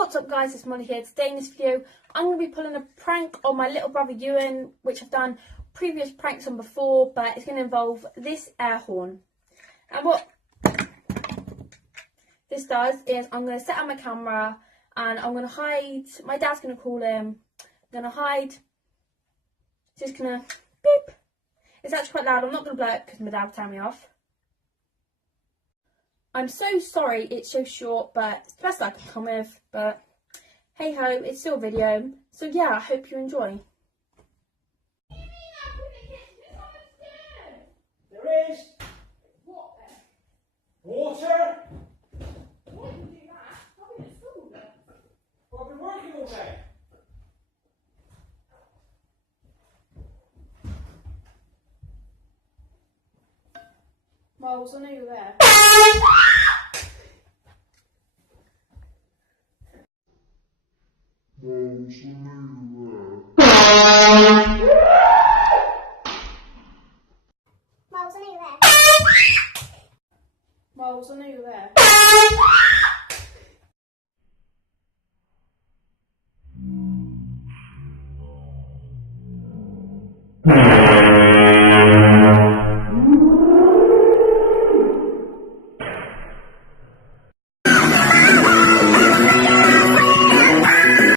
What's up guys, it's Molly here. Today in this video I'm going to be pulling a prank on my little brother Ewan, which I've done previous pranks on before, but it's going to involve this air horn. And what this does is I'm going to set up my camera and I'm going to hide. My dad's going to call him. I'm going to hide. Just going to beep. It's actually quite loud. I'm not going to blow it because my dad will turn me off. I'm so sorry it's so short, but it's the best I can come with. But hey ho, it's still a video. So yeah, I hope you enjoy. There is. What then? Water. Why did you do that? Probably at school then. Well, I've been working all day. Miles, I know you're there. Miles, I know you're there. Miles, I know you're there. Miles, I know you're there.